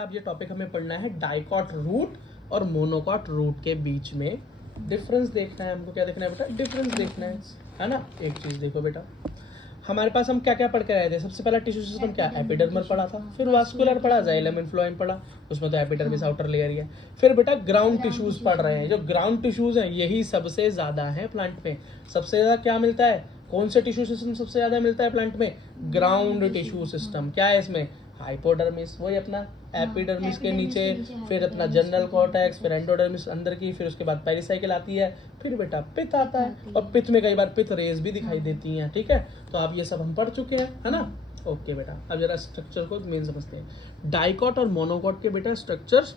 अब ये टॉपिक हमें पढ़ना है डाइकॉट रूट और मोनोकॉट रूट के बीच में डिफरेंस देखना है हमको। क्या देखना है बेटा? डिफरेंस देखना है ना। एक चीज देखो बेटा, हमारे पास हम क्या क्या पढ़ के आए थे। सबसे पहला टिश्यू सिस्टम क्या? एपिडर्मल पढ़ा था, फिर वास्कुलर पढ़ा, जाइलम इन्फ्लोएम पढ़ा, उसमें तो एपिडर्मिस आउटर लेयर ही है। फिर बेटा ग्राउंड टिश्यूज पढ़ रहे हैं। जो ग्राउंड टिश्यूज हैं यही सबसे ज्यादा है प्लांट में। सबसे ज्यादा क्या मिलता है? कौन से टिश्यू सिस्टम सबसे ज्यादा मिलता है प्लांट में? Ground tissue system. क्या है इसमें? हाइपोडर्मिस, वही अपना एपिडर्मिस के नीचे, फिर अपना जनरल कॉर्टेक्स, फिर एंडोडर्मिस अंदर की, फिर उसके बाद पेरिसाइकिल आती है, फिर बेटा पित्त आता है। और पित्त में कई बार पित्त रेज भी दिखाई देती हैं। ठीक है, तो आप ये सब हम पढ़ चुके हैं, है ना। ओके बेटा, अब जरा स्ट्रक्चर को मेन समझते हैं। डाइकॉट और मोनोकॉट के बेटा स्ट्रक्चर्स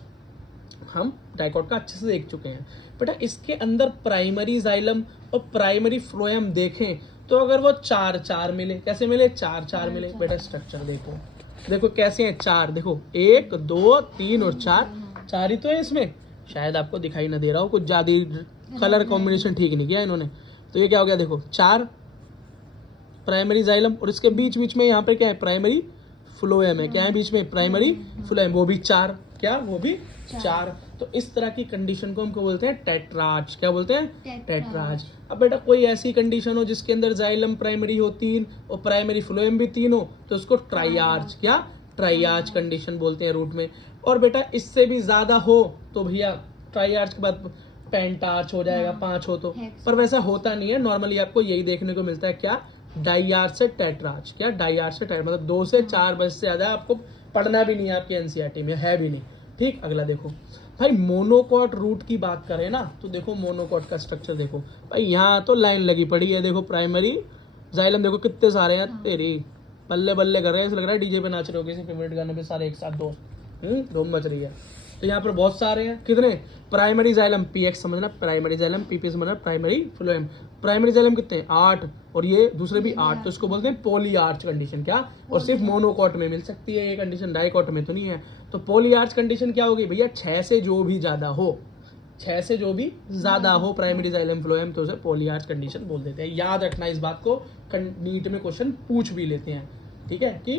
हम डाइकॉट का अच्छे से देख चुके हैं बेटा। इसके अंदर प्राइमरी जाइलम और प्राइमरी फ्लोएम देखें तो अगर वो चार चार मिले, कैसे मिले? चार चार मिले बेटा। स्ट्रक्चर देखो, देखो कैसे हैं चार। देखो 1 2 3 और 4, चार ही तो है इसमें। शायद आपको दिखाई ना दे रहा हो, कुछ ज्यादा कलर कॉम्बिनेशन ठीक नहीं किया इन्होंने। तो ये क्या हो गया? देखो 4 प्राइमरी जाइलम और इसके बीच बीच में यहाँ पे क्या है? प्राइमरी फ्लोएम है। क्या है बीच में? प्राइमरी फ्लोएम, वो भी 4। क्या? वो भी 4। तो इस तरह की कंडीशन को हमको बोलते हैं टेट्राज। क्या बोलते हैं? टेट्राज। अब बेटा कोई ऐसी कंडीशन हो जिसके अंदर जाइलम प्राइमरी हो 3 और प्राइमरी फ्लोएम भी 3 हो तो उसको ट्राइआर्च, क्या? ट्राइआर्च कंडीशन बोलते हैं रूट में। और बेटा इससे भी ज्यादा हो तो भैया ट्राइआर्च के बाद पेंटार्च हो जाएगा, 5 हो तो। पर वैसा होता नहीं है, नॉर्मली आपको यही देखने को मिलता है। क्या? डाइआर्च से टेट्राज। क्या? डाइआर्च से टेट्राज, मतलब 2 से 4 बस से ज्यादा आपको पढ़ना भी नहीं है, आपके एनसीईआरटी में है भी नहीं। ठीक, अगला देखो भाई, मोनोकॉट रूट की बात करें ना तो देखो मोनोकॉट का स्ट्रक्चर देखो भाई। यहाँ तो लाइन लगी पड़ी है, देखो प्राइमरी जाइलम देखो कितने सारे हैं। तेरी बल्ले बल्ले कर रहे हैं, ऐसा लग रहा है डीजे पे नाच रहे हो किसी फेवरेट गाने पे सारे एक साथ दोस्त, धूम मच रही है। तो यहाँ पर बहुत सारे हैं। कितने? प्राइमरी जाइलम पीएक्स समझना, प्राइमरी जाइलम पीपी समझना, प्राइमरी फ्लोएम। प्राइमरी जाइलम कितने? 8 और ये दूसरे भी 8, तो इसको बोलते हैं पॉलीआर्च कंडीशन। क्या? और सिर्फ मोनोकॉट में मिल सकती है ये कंडीशन, डाइकॉट में तो नहीं है। तो पॉलीआर्च कंडीशन क्या होगी भैया? 6 से जो भी ज्यादा हो, 6 से जो भी ज्यादा हो प्राइमरी जाइलम फ्लोएम, तो उसे पॉलीआर्च कंडीशन बोल देते हैं। याद रखना इस बात को, नीट में क्वेश्चन पूछ भी लेते हैं। ठीक है, कि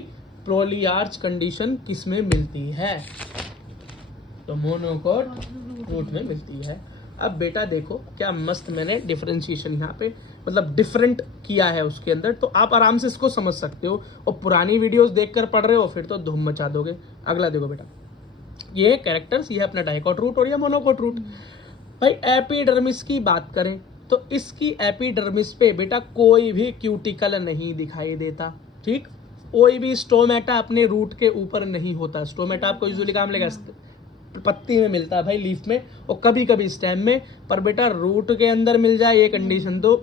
पॉलीआर्च कंडीशन किस में मिलती है? तो मोनोकॉट रूट में मिलती है। अब बेटा देखो क्या मस्त मैंने डिफरेंशिएशन यहाँ पे मतलब डिफरेंट किया है उसके अंदर, तो आप आराम से इसको समझ सकते हो। और पुरानी वीडियोस देखकर पढ़ रहे हो फिर तो धूम मचा दोगे। अगला देखो बेटा, ये कैरेक्टर्स, ये अपना डाइकॉट रूट और ये मोनोकॉट रूट। भाई एपिडर्मिस की बात करें तो इसकी एपिडर्मिस पे बेटा कोई भी क्यूटिकल नहीं दिखाई देता। ठीक, कोई भी स्टोमेटा अपने रूट के ऊपर नहीं होता। स्टोमेटा आपको यूजुअली काम लेगा पत्ती में मिलता है भाई, लीफ में, और कभी कभी स्टेम में, पर बेटा रूट के अंदर मिल जाए ये कंडीशन तो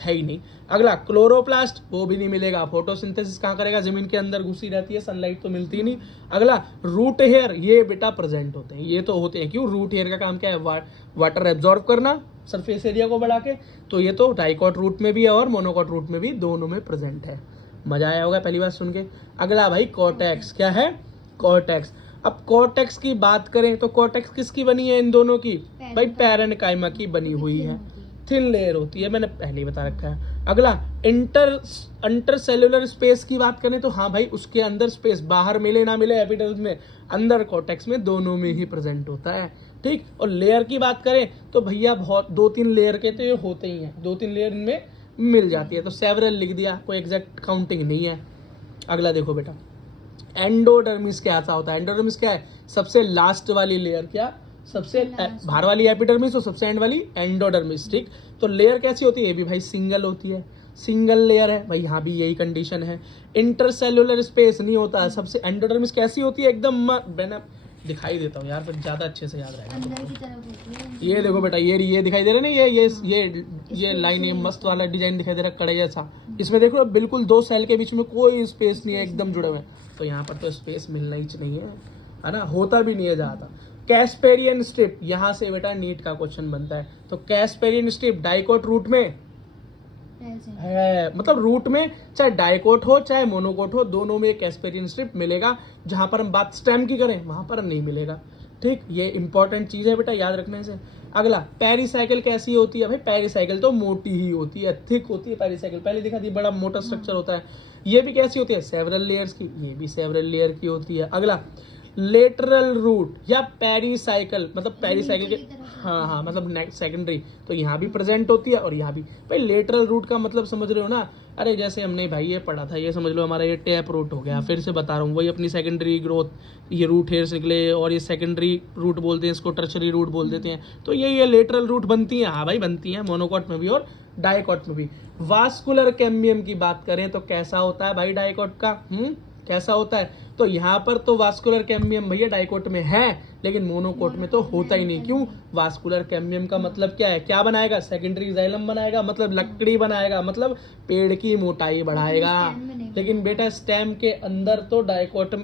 है ही नहीं। अगला क्लोरोप्लास्ट, वो भी नहीं मिलेगा। फोटोसिंथेसिस कहाँ करेगा? जमीन के अंदर घुसी रहती है, सनलाइट तो मिलती नहीं। अगला रूट हेयर, ये बेटा प्रेजेंट होते हैं, ये तो होते हैं। क्यों? रूट हेयर का काम क्या है? वाटर एब्जॉर्ब करना सरफेस एरिया को बढ़ा के। तो ये तो डाइकॉट रूट में भी है और मोनोकॉट रूट में भी, दोनों में प्रेजेंट है। मजा आया होगा पहली बार सुन के। अगला भाई कॉर्टेक्स, क्या है? कॉर्टेक्स। अब कॉर्टेक्स की बात करें तो कॉर्टेक्स किसकी बनी है? इन दोनों की भाई पैरेन्काइमा की बनी हुई है। थिन लेयर होती है, मैंने पहले ही बता रखा है। अगला इंटर सेलुलर स्पेस की बात करें तो हाँ भाई, उसके अंदर स्पेस, बाहर मिले ना मिले एपिडर्मिस में, अंदर कॉर्टेक्स में, दोनों में ही प्रेजेंट होता है। ठीक, और लेयर की बात करें तो भैया बहुत 2-3 लेयर के तो ये होते ही हैं, 2-3 लेयर इनमें मिल जाती है। तो सेवरल लिख दिया, कोई एग्जैक्ट काउंटिंग नहीं है। अगला देखो बेटा, एंडोडर्मिस क्या होता है? एंडोडर्मिस क्या है? सबसे लास्ट वाली लेयर। क्या? सबसे बाहर वाली एपिडर्मिस और सबसे एंड वाली एंडोडर्मिस। ठीक, तो लेयर कैसी होती है? ये भी भाई सिंगल होती है, सिंगल लेयर है भाई। यहाँ भी यही कंडीशन है। इंटरसेलुलर स्पेस नहीं होता है। सबसे एंडोडर्मिस कैसी होती है? एकदम मैंने दिखाई देता हूँ यार, फिर ज्यादा अच्छे से याद रहेगा। अंदर की तरफ होती है। ये देखो बेटा, ये दिखाई दे रहा है ना, ये लाइन, ये मस्त वाला डिजाइन दिखाई दे रहा है कड़े जैसा। इसमें देखो बिल्कुल 2 सेल के बीच में कोई स्पेस नहीं है, एकदम जुड़े हुए। तो यहाँ पर तो स्पेस मिलना ही नहीं है ना, होता भी नहीं है ज्यादा। कैस्पेरियन स्ट्रिप, यहाँ से बेटा नीट का क्वेश्चन बनता है। तो कैस्पेरियन स्ट्रिप डाइकॉट रूट में है, मतलब रूट में चाहे डाइकॉट हो चाहे मोनोकॉट हो, दोनों में कैस्पेरियन स्ट्रिप मिलेगा। जहां पर हम बात स्टेम की करें वहां पर नहीं मिलेगा। ठीक, ये इंपॉर्टेंट चीज है बेटा, याद रखने से। अगला पेरिसाइकिल कैसी होती है? भाई पेरिसाइकिल तो मोटी ही होती है, थिक होती है पेरिसाइकिल, पहले दिखा दी, बड़ा मोटा स्ट्रक्चर होता है। ये भी कैसी होती है? सेवरल लेयर्स की, ये भी सेवरल लेयर की होती है। अगला लेटरल रूट या पेरिसाइकिल, मतलब पेरिसाइकिल के, हाँ मतलब सेकेंडरी, तो यहाँ भी प्रेजेंट होती है और यहाँ भी। भाई लेटरल रूट का मतलब समझ रहे हो ना, अरे जैसे हमने भाई ये पढ़ा था, ये समझ लो हमारा ये टैप रूट हो गया, फिर से बता रहा हूँ, वही अपनी सेकेंडरी ग्रोथ, ये रूट हेयर से निकले और ये सेकेंडरी रूट बोलते हैं, इसको टर्शरी रूट बोल देते हैं। तो ये लेटरल रूट बनती है, हाँ भाई बनती है, मोनोकॉट में भी और डाइकॉट में भी। वास्कुलर कैम्बियम की बात करें तो कैसा होता है भाई डाइकॉट का, कैसा होता है? तो यहाँ पर तो वास्कुलर कैम्बियम भैया डाइकोट में है, लेकिन मोनोकोट में तो होता ही नहीं। क्यों? वास्कुलर कैम्बियम का मतलब क्या है, क्या बनाएगा? सेकेंडरी जाइलम बनाएगा, मतलब लकड़ी बनाएगा, मतलब पेड़ की मोटाई बढ़ाएगा। लेकिन बेटा स्टेम के अंदर तो डाइकोट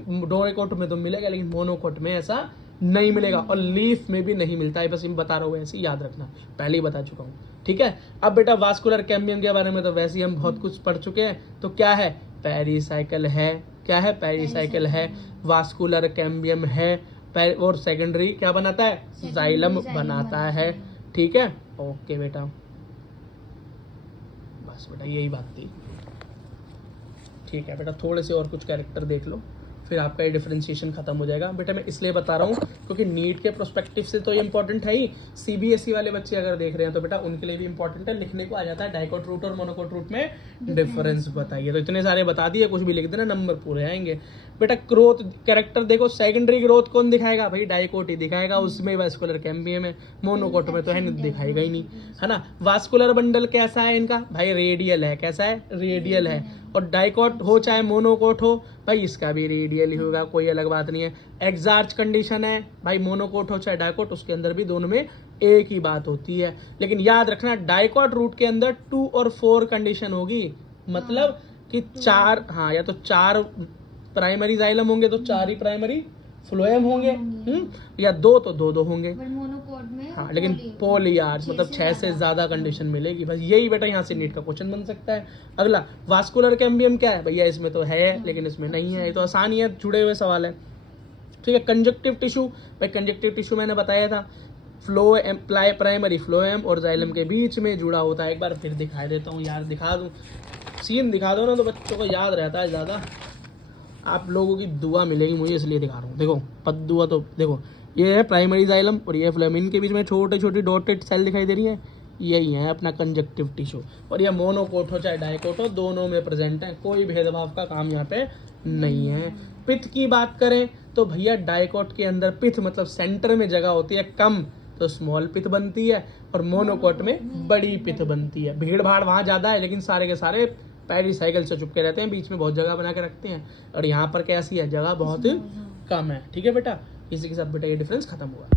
में तो मिलेगा, लेकिन मोनोकोट में ऐसा नहीं मिलेगा, और लीफ में भी नहीं मिलता है। बस मैं बता रहा हूँ, ऐसे याद रखना, पहले ही बता चुका हूँ, ठीक है। अब बेटा वास्कुलर कैम्बियम के बारे में तो वैसे ही हम बहुत कुछ पढ़ चुके हैं। तो क्या है? पेरिसाइकिल है, क्या है? पेरिसाइकिल है, वास्कुलर कैम्बियम है, और सेकेंडरी क्या बनाता है? जाइलम बनाता है, ठीक है। ओके बेटा, बस बेटा यही बात थी, ठीक है बेटा। थोड़े से और कुछ कैरेक्टर देख लो, फिर आपका ये डिफरेंशिएशन खत्म हो जाएगा। बेटा मैं इसलिए बता रहा हूँ क्योंकि नीट के प्रोस्पेक्टिव से तो ये इंपॉर्टेंट है ही, सीबीएसई वाले बच्चे अगर देख रहे हैं तो बेटा उनके लिए भी इंपॉर्टेंट है, लिखने को आ जाता है डाइकोट रूट और मोनोकोट रूट में डिफरेंस बताइए। तो इतने सारे बता दिए, कुछ भी लिख देना, नंबर पूरे आएंगे। बेटा ग्रोथ कैरेक्टर देखो, सेकेंडरी ग्रोथ कौन दिखाएगा भाई? डाइकोट ही दिखाएगा, उसमें वास्कुलर कैम्बियम है, मोनोकोट में तो है नहीं, दिखाएगा ही नहीं, है ना। वास्कुलर बंडल कैसा है इनका भाई? रेडियल है, कैसा है? रेडियल है। और डाइकोट हो चाहे मोनोकोट हो भाई, इसका भी रेडियल ही होगा, कोई अलग बात नहीं है। एक्सार्च कंडीशन है भाई, मोनोकोट हो चाहे डाइकोट, उसके अंदर भी दोनों में एक ही बात होती है। लेकिन याद रखना डाइकोट रूट के अंदर 2 और 4 कंडीशन होगी, मतलब कि 4, हाँ या तो 4 प्राइमरी जाइलम होंगे तो 4 ही प्राइमरी फ्लोएम होंगे, या 2 तो 2 होंगे, हाँ। लेकिन पॉलीआर्च मतलब 6 से ज्यादा कंडीशन मिलेगी। बस यही बेटा यहाँ से नीट का क्वेश्चन बन सकता है। अगला वास्कुलर कैम्बियम क्या है भैया? इसमें तो है लेकिन इसमें नहीं है, ये तो आसान ही है, जुड़े हुए सवाल है, ठीक है। कंजक्टिव टिश्यू भाई, कंजक्टिव टिश्यू मैंने बताया था, फ्लोएम, प्राइमरी फ्लोएम और जाइलम के बीच में जुड़ा होता है। एक बार फिर दिखा देता हूँ यार, दिखा दूँ, सीन दिखा दो ना तो बच्चों को याद रहता है ज़्यादा। आप लोगों की दुआ मिलेगी मुझे, इसलिए दिखा रहा हूँ। देखो दुआ तो देखो, ये है प्राइमरी जाइलम और ये फ्लोएम, इनके बीच में छोटी छोटी डॉटेड सेल दिखाई दे रही है, यही है अपना कंजक्टिव टिश्यू। और ये मोनोकोट हो चाहे डाइकोट हो, दोनों में प्रेजेंट है, कोई भेदभाव का काम यहाँ पे नहीं है। पित्त की बात करें तो भैया डाइकोट के अंदर पित्त मतलब सेंटर में जगह होती है कम, तो स्मॉल पित्त बनती है, और मोनोकोट में बड़ी पित्त बनती है। भीड़ भाड़ वहाँ ज़्यादा है, लेकिन सारे के सारे पेरिसाइकिल से चुपके रहते हैं, बीच में बहुत जगह बना के रखते हैं, और यहाँ पर कैसी है? जगह बहुत कम है, ठीक है बेटा। इसी के साथ बेटा ये डिफरेंस खत्म हुआ।